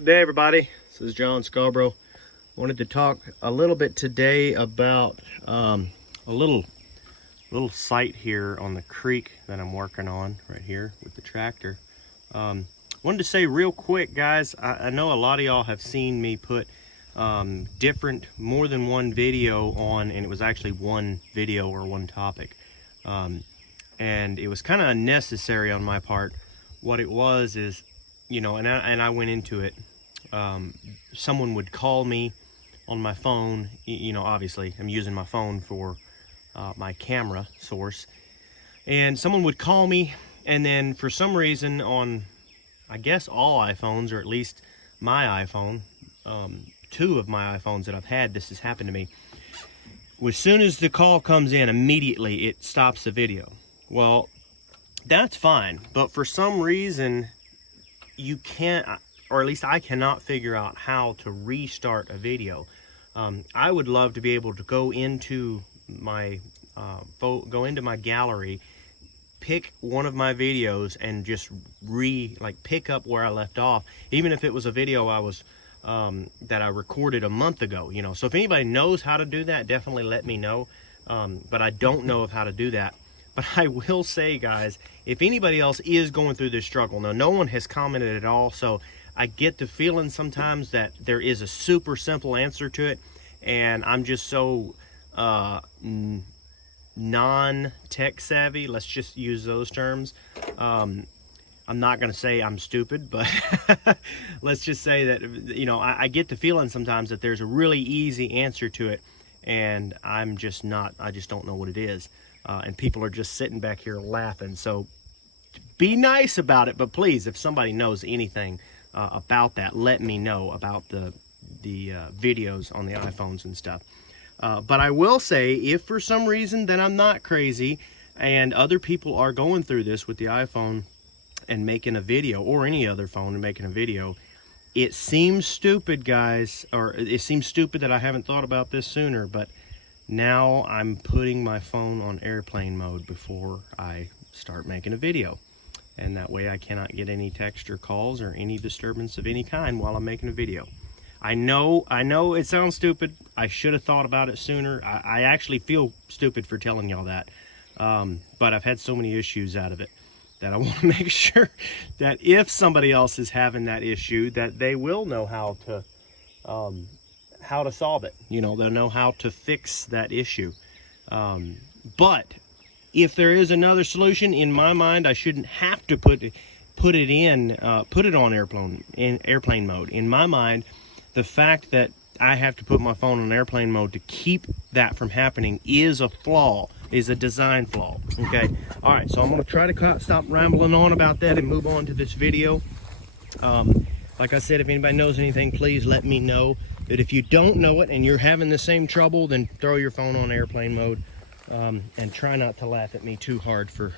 Good day, everybody. This is John Scarborough. Wanted to talk a little bit today about a little site here on the creek that I'm working on right here with the tractor. Wanted to say real quick, guys, I know a lot of y'all have seen me put more than one video on, and it was actually one video or one topic. And it was kind of unnecessary on my part. What it was is, you know, and I went into it. Someone would call me on my phone. You know, obviously I'm using my phone for my camera source, and someone would call me, and then for some reason on, I guess, all iPhones, or at least my iPhone, two of my iPhones that I've had, this has happened to me. As soon as the call comes in, immediately it stops the video. Well, that's fine, but for some reason you can't, or at least I cannot figure out how to restart a video. I would love to be able to go into my gallery, pick one of my videos, and just pick up where I left off, even if it was a video I was that I recorded a month ago. You know, so if anybody knows how to do that, definitely let me know. But I don't know of how to do that. But I will say, guys, if anybody else is going through this struggle, now no one has commented at all, so I get the feeling sometimes that there is a super simple answer to it, and I'm just so non-tech savvy, let's just use those terms. I'm not going to say I'm stupid, but let's just say that, you know, I get the feeling sometimes that there's a really easy answer to it, and I just don't know what it is. And people are just sitting back here laughing. So be nice about it, but please, if somebody knows anything about that, let me know about the videos on the iPhones and stuff. But I will say, if for some reason that I'm not crazy and other people are going through this with the iPhone and making a video, or any other phone and making a video, it seems stupid, guys, or it seems stupid that I haven't thought about this sooner, but now I'm putting my phone on airplane mode before I start making a video. And that way I cannot get any text or calls or any disturbance of any kind while I'm making a video. I know it sounds stupid. I should have thought about it sooner. I actually feel stupid for telling y'all that. But I've had so many issues out of it that I want to make sure that if somebody else is having that issue, that they will know how to solve it. You know, they'll know how to fix that issue. But if there is another solution, in my mind, I shouldn't have to put it on airplane mode. In my mind, the fact that I have to put my phone on airplane mode to keep that from happening is a flaw, is a design flaw. Okay. All right. So I'm going to try to stop rambling on about that and move on to this video. Like I said, if anybody knows anything, please let me know. That if you don't know it and you're having the same trouble, then throw your phone on airplane mode, and try not to laugh at me too hard for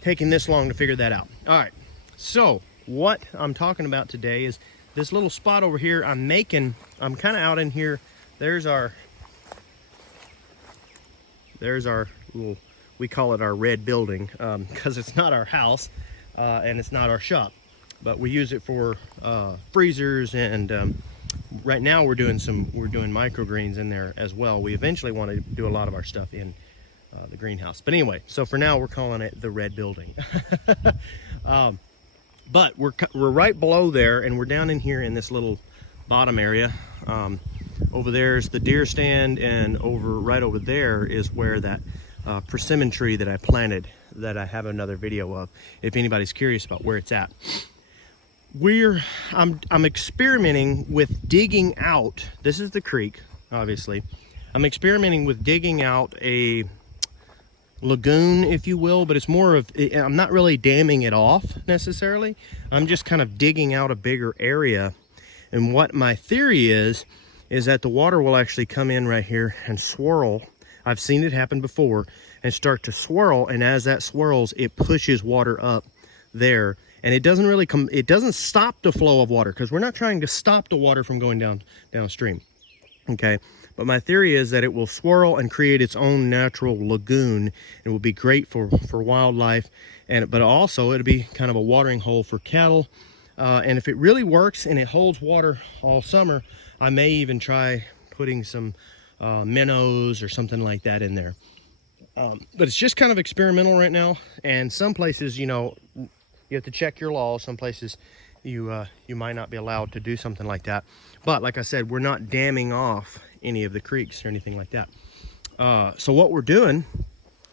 taking this long to figure that out. All right, so what I'm talking about today is this little spot over here I'm kind of out in here. There's our little, we call it our red building, because it's not our house, and it's not our shop, but we use it for freezers, and right now we're doing microgreens in there as well. We eventually want to do a lot of our stuff in the greenhouse, but anyway, so for now we're calling it the red building. But we're right below there, and we're down in here in this little bottom area. Over there is the deer stand, and right over there is where that persimmon tree that I planted, that I have another video of, if anybody's curious about where it's at. I'm experimenting with digging out, this is the creek, obviously. I'm experimenting with digging out a lagoon, if you will, but it's more of, I'm not really damming it off necessarily. I'm just kind of digging out a bigger area. And what my theory is that the water will actually come in right here and swirl. I've seen it happen before, and start to swirl, and as that swirls, it pushes water up there. And it doesn't really it doesn't stop the flow of water, because we're not trying to stop the water from going downstream. Okay, but my theory is that it will swirl and create its own natural lagoon. It will be great for wildlife, but also it'll be kind of a watering hole for cattle, And if it really works and it holds water all summer, I may even try putting some minnows or something like that in there. But it's just kind of experimental right now. And some places, you know, you have to check your laws. Some places you might not be allowed to do something like that. But like I said, we're not damming off any of the creeks or anything like that. So what we're doing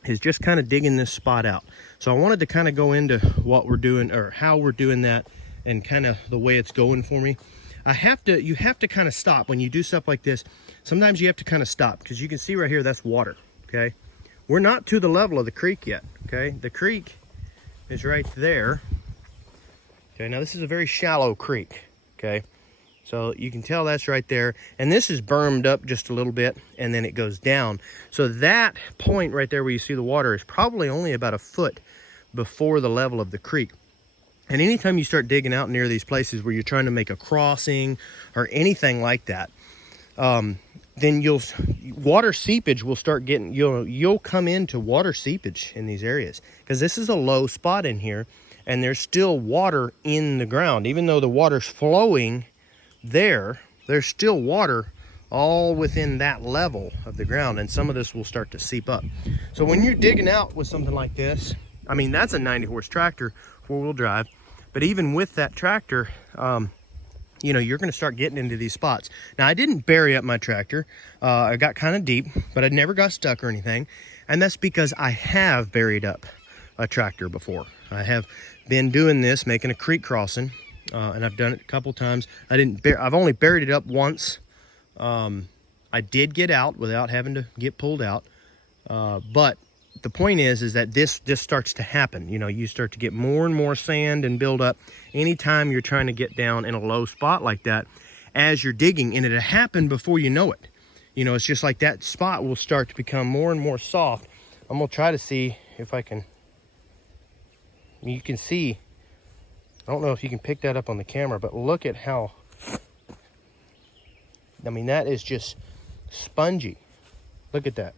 is just kind of digging this spot out. So I wanted to kind of go into what we're doing, or how we're doing that, and kind of the way it's going for me. You have to kind of stop when you do stuff like this. Sometimes you have to kind of stop, because you can see right here, that's water, okay? We're not to the level of the creek yet, okay? The creek is right there. Okay, now this is a very shallow creek, okay? So you can tell that's right there. And this is bermed up just a little bit, and then it goes down. So that point right there where you see the water is probably only about a foot before the level of the creek. And anytime you start digging out near these places where you're trying to make a crossing or anything like that, then water seepage will start getting, you'll come into water seepage in these areas, because this is a low spot in here and there's still water in the ground. Even though the water's flowing there's still water all within that level of the ground, and some of this will start to seep up. So when you're digging out with something like this, I mean, that's a 90-horse tractor, 4-wheel drive, but even with that tractor, you know, you're going to start getting into these spots. Now, I didn't bury up my tractor. I got kind of deep, but I never got stuck or anything. And that's because I have buried up a tractor before. I have been doing this, making a creek crossing, and I've done it a couple times. I've only buried it up once. I did get out without having to get pulled out. But the point is that this starts to happen. You know, you start to get more and more sand and build up anytime you're trying to get down in a low spot like that as you're digging, and it'll happen before you know it. You know, it's just like that spot will start to become more and more soft. I'm gonna try to see if I can, you can see, I don't know if you can pick that up on the camera, but look at how, I mean, that is just spongy. Look at that.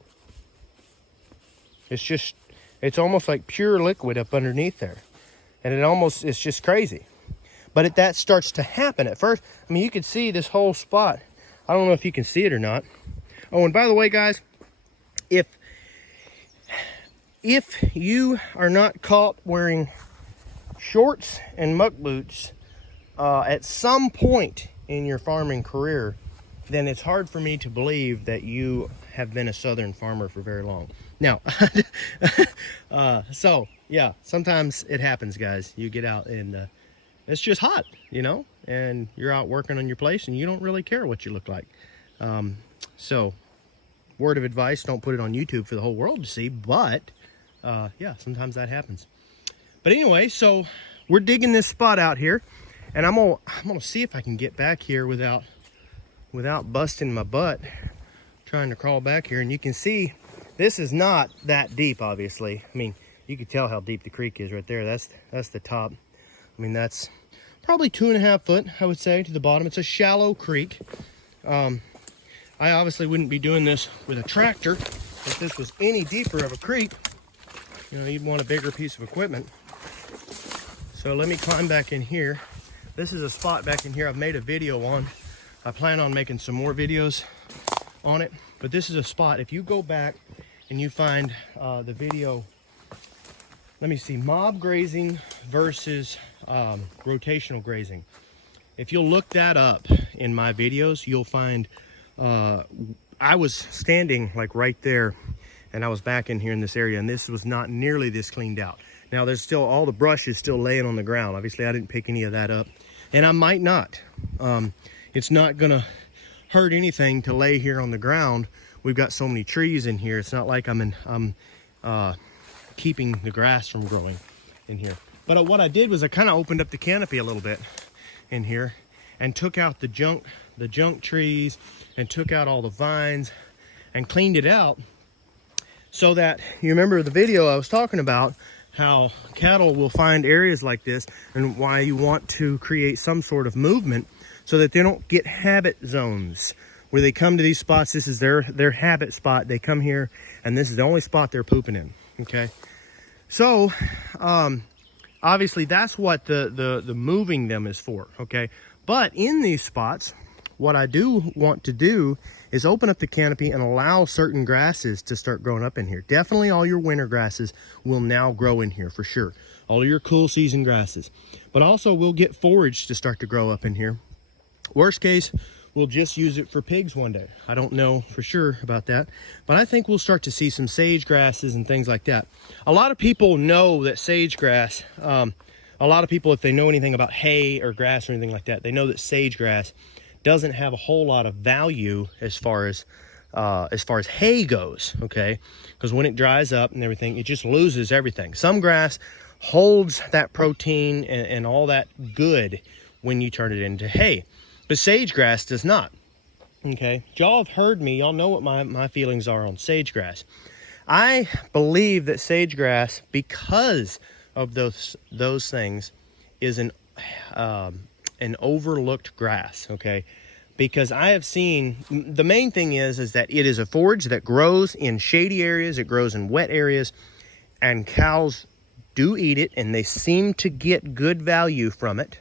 It's almost like pure liquid up underneath there. And it's just crazy. But that starts to happen at first. I mean, you can see this whole spot. I don't know if you can see it or not. Oh, and by the way, guys, if you are not caught wearing shorts and muck boots at some point in your farming career, then it's hard for me to believe that you have been a southern farmer for very long. Now, so yeah, sometimes it happens, guys. You get out and it's just hot, you know, and you're out working on your place and you don't really care what you look like. So word of advice, don't put it on YouTube for the whole world to see, but yeah, sometimes that happens. But anyway, so we're digging this spot out here, and I'm gonna see if I can get back here without busting my butt trying to crawl back here. And you can see this is not that deep, obviously. I mean, you can tell how deep the creek is right there. That's the top. I mean, that's probably 2.5 foot, I would say, to the bottom. It's a shallow creek. I obviously wouldn't be doing this with a tractor. If this was any deeper of a creek, you know, you'd want a bigger piece of equipment. So let me climb back in here. This is a spot back in here I've made a video on. I plan on making some more videos on it, but this is a spot. If you go back and you find the video, let me see, mob grazing versus rotational grazing. If you'll look that up in my videos, you'll find I was standing like right there, and I was back in here in this area, and this was not nearly this cleaned out. Now there's still, all the brush is still laying on the ground. Obviously I didn't pick any of that up, and I might not. It's not gonna hurt anything to lay here on the ground. We've got so many trees in here. It's not like I'm keeping the grass from growing in here. But what I did was I kind of opened up the canopy a little bit in here and took out the junk trees and took out all the vines and cleaned it out, so that, you remember the video I was talking about how cattle will find areas like this, and why you want to create some sort of movement so that they don't get habit zones where they come to these spots. This is their habit spot. They come here and this is the only spot they're pooping in. Okay, so I obviously that's what the moving them is for, okay? But in these spots, what I do want to do is open up the canopy and allow certain grasses to start growing up in here. Definitely all your winter grasses will now grow in here for sure. All your cool season grasses. But also we'll get forage to start to grow up in here. Worst case, we'll just use it for pigs one day. I don't know for sure about that, but I think we'll start to see some sage grasses and things like that. A lot of people know that sage grass, a lot of people, if they know anything about hay or grass or anything like that, they know that sage grass doesn't have a whole lot of value as far as hay goes, okay? Because when it dries up and everything, it just loses everything. Some grass holds that protein and all that good when you turn it into hay, but sage grass does not, okay? Y'all have heard me, y'all know what my feelings are on sage grass. I believe that sage grass, because of those things, is an overlooked grass, okay? Because I have seen, the main thing is that it is a forage that grows in shady areas, it grows in wet areas, and cows do eat it, and they seem to get good value from it,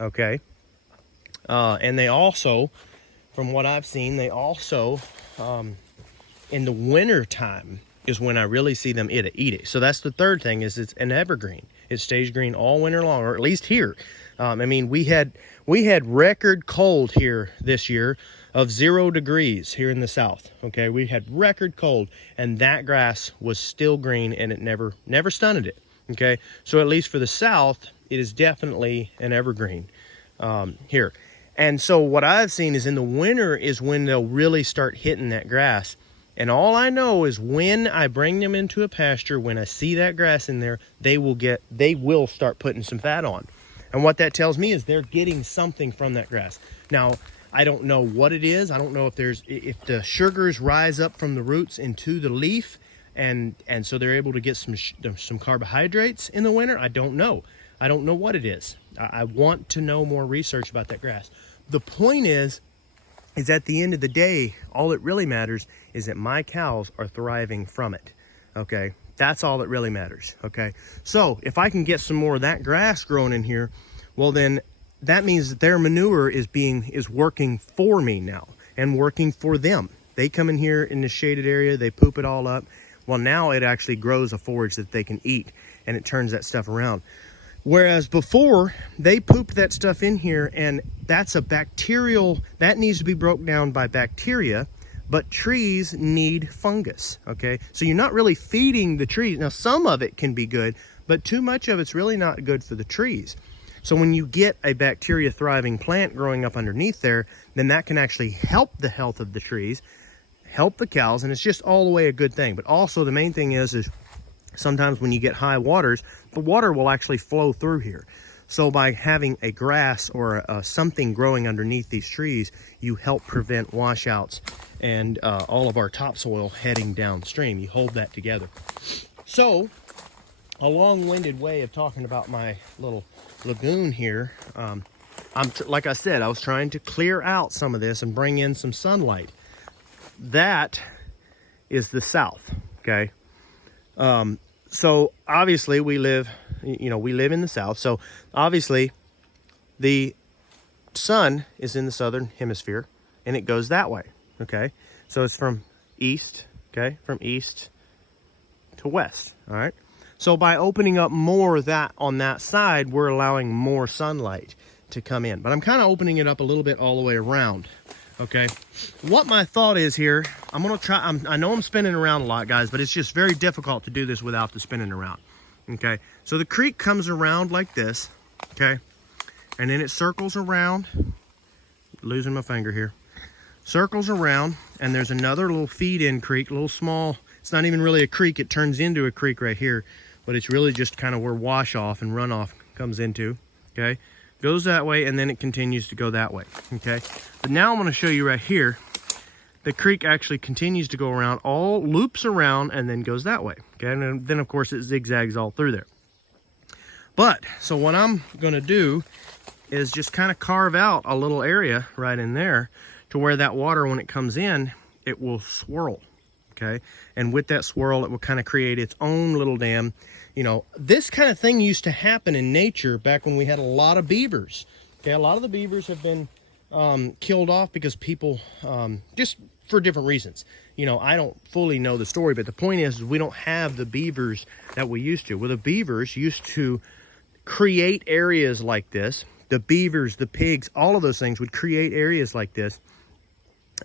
okay? And they also, from what I've seen, they also, in the winter time is when I really see them eat it. So that's the third thing, is it's an evergreen. It stays green all winter long, or at least here. I mean, we had record cold here this year of 0 degrees here in the south. Okay, we had record cold, and that grass was still green, and it never stunted it. Okay, so at least for the south, it is definitely an evergreen here. And so what I've seen is in the winter is when they'll really start hitting that grass. And all I know is when I bring them into a pasture, when I see that grass in there, they will start putting some fat on. And what that tells me is they're getting something from that grass. Now, I don't know what it is. I don't know if the sugars rise up from the roots into the leaf, and so they're able to get some carbohydrates in the winter. I don't know. I don't know what it is. I want to know more research about that grass. The point is at the end of the day, all that really matters is that my cows are thriving from it, okay? That's all that really matters, okay? So if I can get some more of that grass growing in here, well then that means that their manure is working for me now and working for them. They come in here in the shaded area, they poop it all up. Well, now it actually grows a forage that they can eat, and it turns that stuff around. Whereas before, they pooped that stuff in here, and that's a bacterial, that needs to be broken down by bacteria, but trees need fungus, okay? So you're not really feeding the trees. Now, some of it can be good, but too much of it's really not good for the trees. So when you get a bacteria thriving plant growing up underneath there, then that can actually help the health of the trees, help the cows, and it's just all the way a good thing. But also the main thing is sometimes when you get high waters, the water will actually flow through here. So by having a grass or something growing underneath these trees, you help prevent washouts and all of our topsoil heading downstream. You hold that together. So a long-winded way of talking about my little lagoon here. Like I said, I was trying to clear out some of this and bring in some sunlight. That is the south, okay? So obviously we live in the south. So obviously the sun is in the southern hemisphere and it goes that way, okay? So it's from east, okay? From east to west, all right? So by opening up more of that on that side, we're allowing more sunlight to come in. But I'm kind of opening it up a little bit all the way around, okay? What my thought is here, I'm gonna try, I know I'm spinning around a lot, guys, but it's just very difficult to do this without the spinning around, okay? So the creek comes around like this, okay? And then it circles around, losing my finger here, circles around, and there's another little feed-in creek, a little small, it's not even really a creek, it turns into a creek right here, but it's really just kind of where wash-off and runoff comes into, okay? Goes that way, and then it continues to go that way, okay? But now I'm going to show you right here, the creek actually continues to go around, all loops around, and then goes that way, okay? And then, of course, it zigzags all through there. But, so what I'm going to do is just kind of carve out a little area right in there to where that water, when it comes in, it will swirl, okay? And with that swirl, it will kind of create its own little dam. You know, this kind of thing used to happen in nature back when we had a lot of beavers. Okay, a lot of the beavers have been killed off because people, just for different reasons. You know, I don't fully know the story, but the point is we don't have the beavers that we used to. Well, the beavers used to create areas like this. The beavers, the pigs, all of those things would create areas like this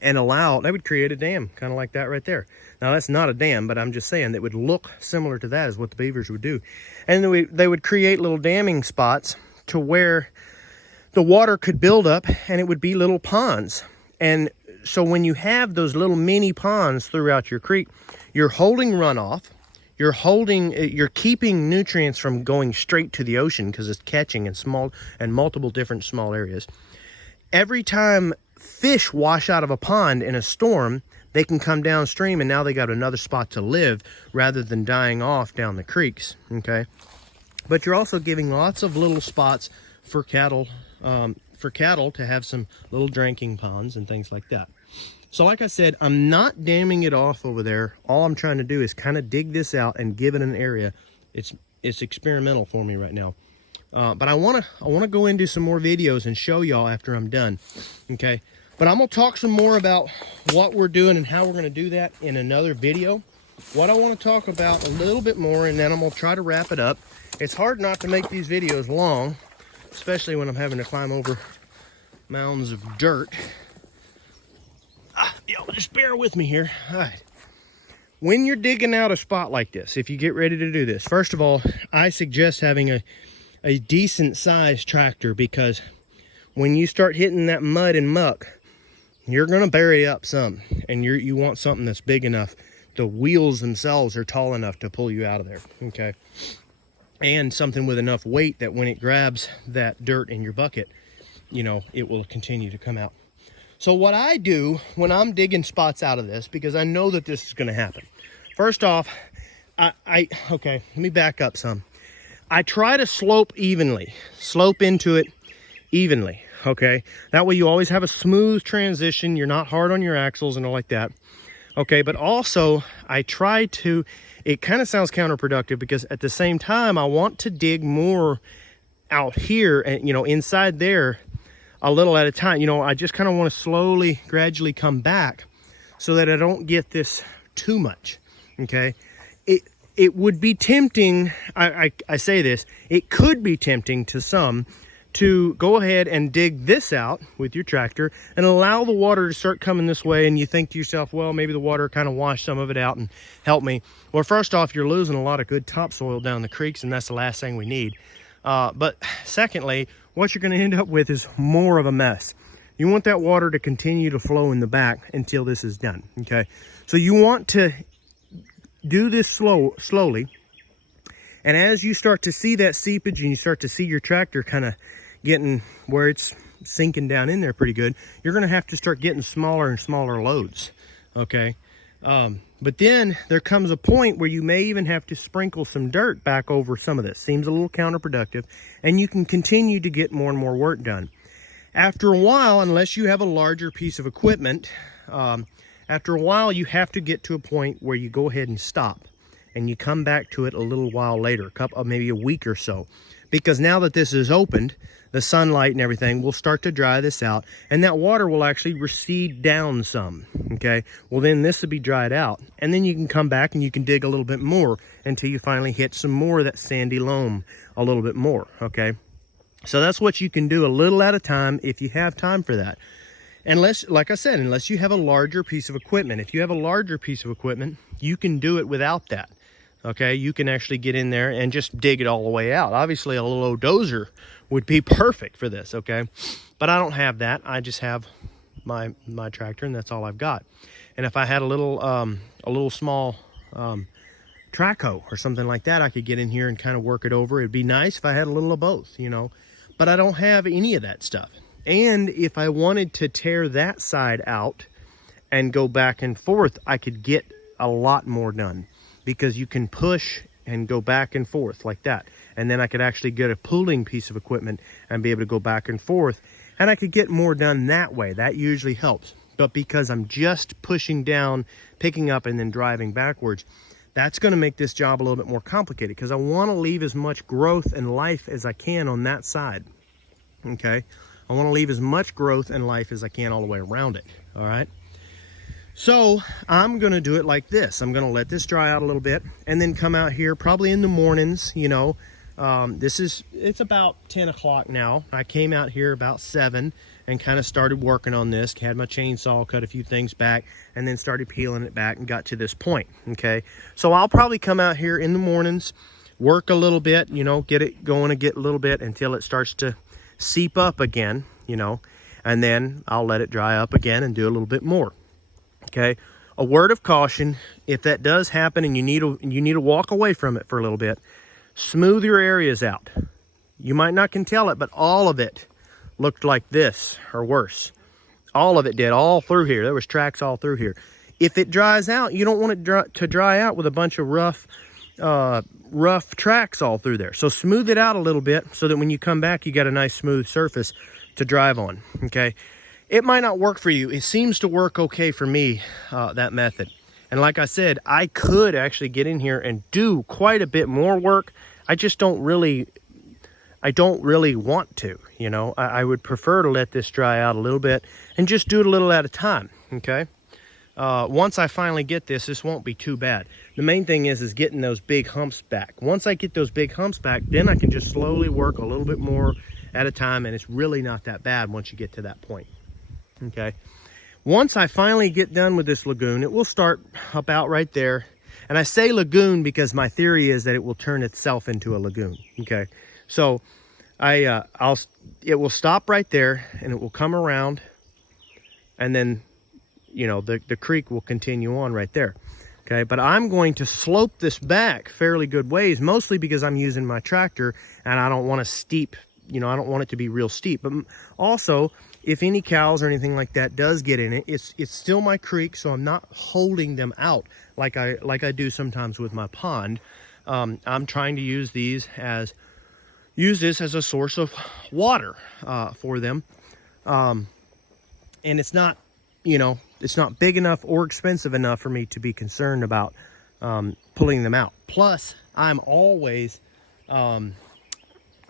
and they would create a dam, kind of like that right there. Now, that's not a dam, but I'm just saying that would look similar to that is what the beavers would do. And they would create little damming spots to where the water could build up, and it would be little ponds. And so when you have those little mini ponds throughout your creek, you're holding runoff, you're keeping nutrients from going straight to the ocean because it's catching in multiple different small areas. Every time fish wash out of a pond in a storm, they can come downstream, and now they got another spot to live rather than dying off down the creeks, okay? But you're also giving lots of little spots for cattle to have some little drinking ponds and things like that. So like I said, I'm not damming it off over there. All I'm trying to do is kind of dig this out and give it an area. It's experimental for me right now. But I want to go into some more videos and show y'all after I'm done, okay? But I'm going to talk some more about what we're doing and how we're going to do that in another video. What I want to talk about a little bit more, and then I'm going to try to wrap it up. It's hard not to make these videos long, especially when I'm having to climb over mounds of dirt. Just bear with me here. All right. When you're digging out a spot like this, if you get ready to do this, first of all, I suggest having a decent sized tractor, because when you start hitting that mud and muck, you're going to bury up some, and you want something that's big enough. The wheels themselves are tall enough to pull you out of there, okay? And something with enough weight that when it grabs that dirt in your bucket, you know, it will continue to come out. So what I do when I'm digging spots out of this, because I know that this is going to happen. First off, okay, let me back up some. I try to slope into it evenly, okay? That way you always have a smooth transition. You're not hard on your axles and all like that. Okay, but also I try to, it kind of sounds counterproductive, because at the same time I want to dig more out here and, you know, inside there a little at a time. You know, I just kind of want to slowly, gradually come back so that I don't get this too much, okay? It would be tempting, I say this, it could be tempting to some to go ahead and dig this out with your tractor and allow the water to start coming this way, and you think to yourself, well, maybe the water kind of washed some of it out and help me. Well, first off, you're losing a lot of good topsoil down the creeks, and that's the last thing we need. But secondly, what you're going to end up with is more of a mess. You want that water to continue to flow in the back until this is done, okay? So you want to do this slowly, and as you start to see that seepage and you start to see your tractor kind of getting where it's sinking down in there pretty good, you're going to have to start getting smaller and smaller loads, okay? But then there comes a point where you may even have to sprinkle some dirt back over some of this. Seems a little counterproductive, and you can continue to get more and more work done. After a while, unless you have a larger piece of equipment, after a while you have to get to a point where you go ahead and stop, and you come back to it a little while later, maybe a week or so, because now that this is opened, the sunlight and everything will start to dry this out, and that water will actually recede down some, okay? Well, then this will be dried out, and then you can come back and you can dig a little bit more until you finally hit some more of that sandy loam a little bit more, okay? So that's what you can do a little at a time if you have time for that. Unless, like I said, unless you have a larger piece of equipment. If you have a larger piece of equipment, you can do it without that. Okay, you can actually get in there and just dig it all the way out. Obviously, a little dozer would be perfect for this, okay? But I don't have that. I just have my tractor, and that's all I've got. And if I had a little small track hoe or something like that, I could get in here and kind of work it over. It'd be nice if I had a little of both, you know? But I don't have any of that stuff. And if I wanted to tear that side out and go back and forth, I could get a lot more done, because you can push and go back and forth like that. And then I could actually get a pulling piece of equipment and be able to go back and forth, and I could get more done that way. That usually helps. But because I'm just pushing down, picking up, and then driving backwards, that's going to make this job a little bit more complicated, because I want to leave as much growth and life as I can on that side. Okay, I want to leave as much growth and life as I can all the way around it. All right, so I'm going to do it like this. I'm going to let this dry out a little bit and then come out here probably in the mornings. You know, it's about 10 o'clock now. I came out here about 7 and kind of started working on this, had my chainsaw, cut a few things back, and then started peeling it back and got to this point. Okay, so I'll probably come out here in the mornings, work a little bit, you know, get it going a little bit until it starts to seep up again, you know, and then I'll let it dry up again and do a little bit more. Okay, a word of caution: if that does happen and you need to walk away from it for a little bit, smooth your areas out. You might not can tell it, but all of it looked like this or worse. All of it did, all through here. There was tracks all through here. If it dries out, you don't want it to dry out with a bunch of rough tracks all through there. So smooth it out a little bit so that when you come back, you got a nice smooth surface to drive on. Okay, it might not work for you. It seems to work okay for me, that method. And like I said, I could actually get in here and do quite a bit more work. I just don't really want to, you know. I would prefer to let this dry out a little bit and just do it a little at a time. Okay, once I finally get this won't be too bad. The main thing is getting those big humps back. Once I get those big humps back, then I can just slowly work a little bit more at a time, and it's really not that bad once you get to that point. Okay, once I finally get done with this lagoon, it will start about right there. And I say lagoon because my theory is that it will turn itself into a lagoon. Okay, so it will stop right there, and it will come around, and then, you know, the creek will continue on right there. Okay, but I'm going to slope this back fairly good ways, mostly because I'm using my tractor and I don't want to steep, you know, I don't want it to be real steep. But also, if any cows or anything like that does get in it, it's still my creek, so I'm not holding them out like I do sometimes with my pond. I'm trying to use this as a source of water for them, and it's not, you know, it's not big enough or expensive enough for me to be concerned about pulling them out. Plus, I'm always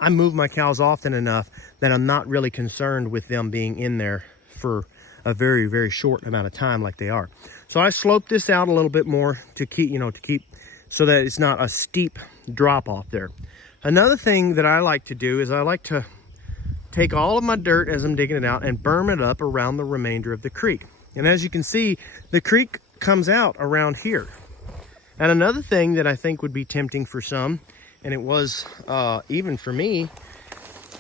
I move my cows often enough that I'm not really concerned with them being in there for a very, very short amount of time like they are. So I slope this out a little bit more to keep so that it's not a steep drop off there. Another thing that I like to do is I like to take all of my dirt as I'm digging it out and berm it up around the remainder of the creek. And as you can see, the creek comes out around here. And another thing that I think would be tempting for some, and it was even for me,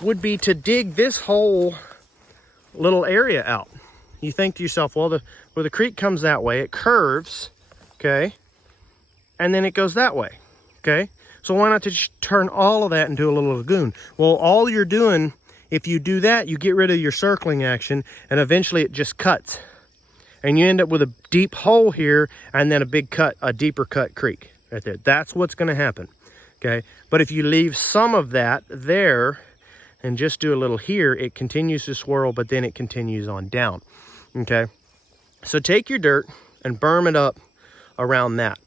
would be to dig this whole little area out. You think to yourself, well, where the creek comes that way, it curves, okay, and then it goes that way, okay? So why not just turn all of that into a little lagoon? Well, all you're doing, if you do that, you get rid of your circling action, and eventually it just cuts. And you end up with a deep hole here, and then a deeper cut creek right there. That's what's gonna happen, okay? But if you leave some of that there and just do a little here, it continues to swirl, but then it continues on down, okay? So take your dirt and berm it up around that.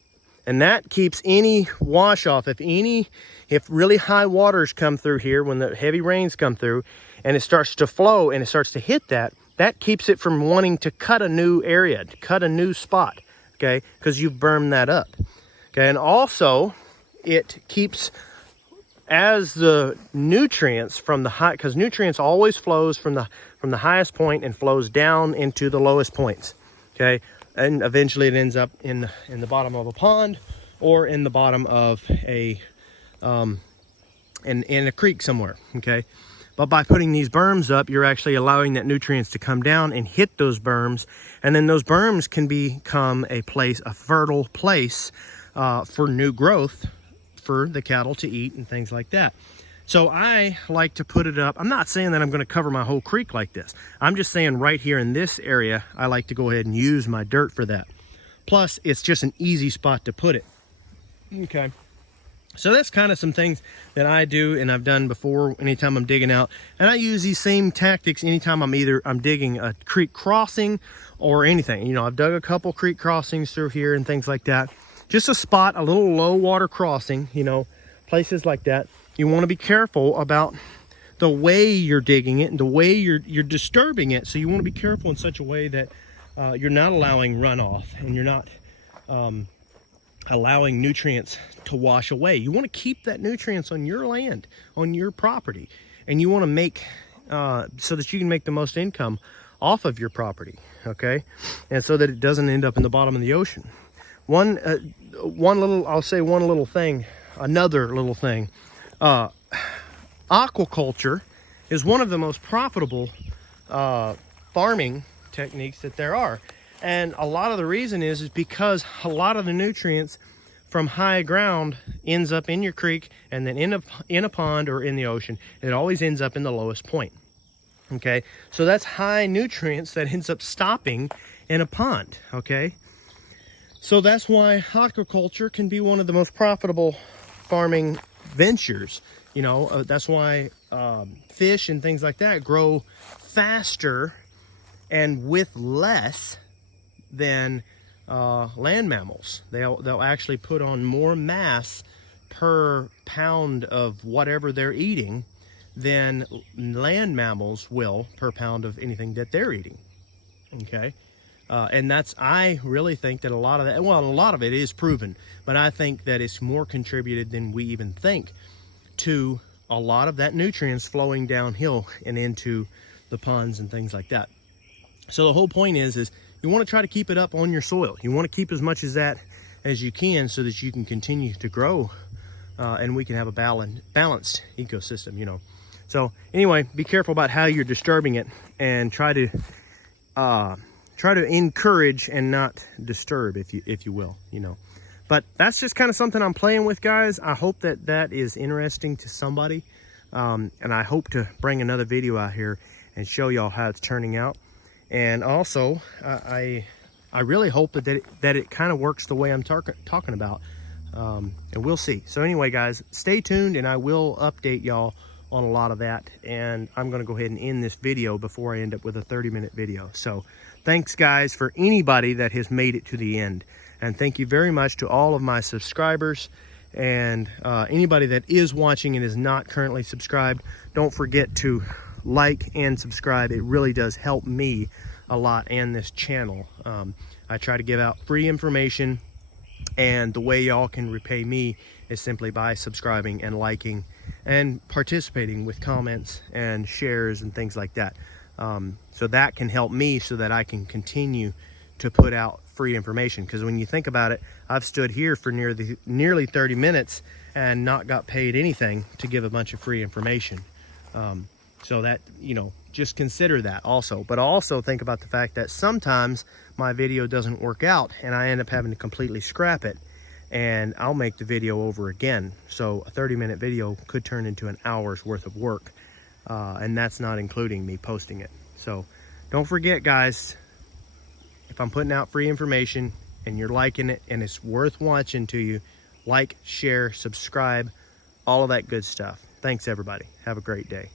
And that keeps any wash off. If really high waters come through here, when the heavy rains come through and it starts to flow and it starts to hit that keeps it from wanting to cut a new area, to cut a new spot, okay? Because you've bermed that up, okay? And also, it keeps, as the nutrients from the high, because nutrients always flows from the highest point and flows down into the lowest points, okay? And eventually it ends up in the bottom of a pond or in the bottom of in a creek somewhere, okay? But by putting these berms up, you're actually allowing that nutrients to come down and hit those berms, and then those berms can become a fertile place for new growth for the cattle to eat and things like that. So I like to put it up. I'm not saying that I'm going to cover my whole creek like this. I'm just saying right here in this area, I like to go ahead and use my dirt for that. Plus, it's just an easy spot to put it. Okay. So that's kind of some things that I do and I've done before anytime I'm digging out. And I use these same tactics anytime I'm digging a creek crossing or anything. You know, I've dug a couple creek crossings through here and things like that. just a spot, a little low water crossing, you know, places like that. You want to be careful about the way you're digging it and the way you're disturbing it. So you want to be careful in such a way that you're not allowing runoff and you're not allowing nutrients to wash away. You want to keep that nutrients on your land, on your property, and you want to make so that you can make the most income off of your property, okay? And so that it doesn't end up in the bottom of the ocean. One little thing, another little thing. Aquaculture is one of the most profitable farming techniques that there are. And a lot of the reason is because a lot of the nutrients from high ground ends up in your creek and then in a pond or in the ocean. It always ends up in the lowest point. Okay, so that's high nutrients that ends up stopping in a pond. Okay, so that's why aquaculture can be one of the most profitable farming ventures. You know, that's why fish and things like that grow faster and with less than land mammals. They'll actually put on more mass per pound of whatever they're eating than land mammals will per pound of anything that they're eating. Okay, and I really think that a lot of that, well, a lot of it is proven, but I think that it's more contributed than we even think to a lot of that nutrients flowing downhill and into the ponds and things like that. So the whole point is you want to try to keep it up on your soil. You want to keep as much as that as you can so that you can continue to grow and we can have a balanced ecosystem, you know. So anyway, be careful about how you're disturbing it and try to encourage and not disturb, if you will, you know. But that's just kind of something I'm playing with, guys. I hope that is interesting to somebody. And I hope to bring another video out here and show y'all how it's turning out. And also, I really hope that it kind of works the way I'm talking about. And we'll see. So anyway, guys, stay tuned and I will update y'all on a lot of that. And I'm going to go ahead and end this video before I end up with a 30-minute video. So thanks, guys, for anybody that has made it to the end. And thank you very much to all of my subscribers and anybody that is watching and is not currently subscribed. Don't forget to like and subscribe. It really does help me a lot and this channel. I try to give out free information, and the way y'all can repay me is simply by subscribing and liking and participating with comments and shares and things like that. So that can help me so that I can continue to put out free information. Because when you think about it, I've stood here for nearly 30 minutes and not got paid anything to give a bunch of free information. So that, you know, just consider that also. But also think about the fact that sometimes my video doesn't work out and I end up having to completely scrap it, and I'll make the video over again. So a 30-minute video could turn into an hour's worth of work, and that's not including me posting it. So don't forget, guys, if I'm putting out free information and you're liking it and it's worth watching to you, like, share, subscribe, all of that good stuff. Thanks, everybody. Have a great day.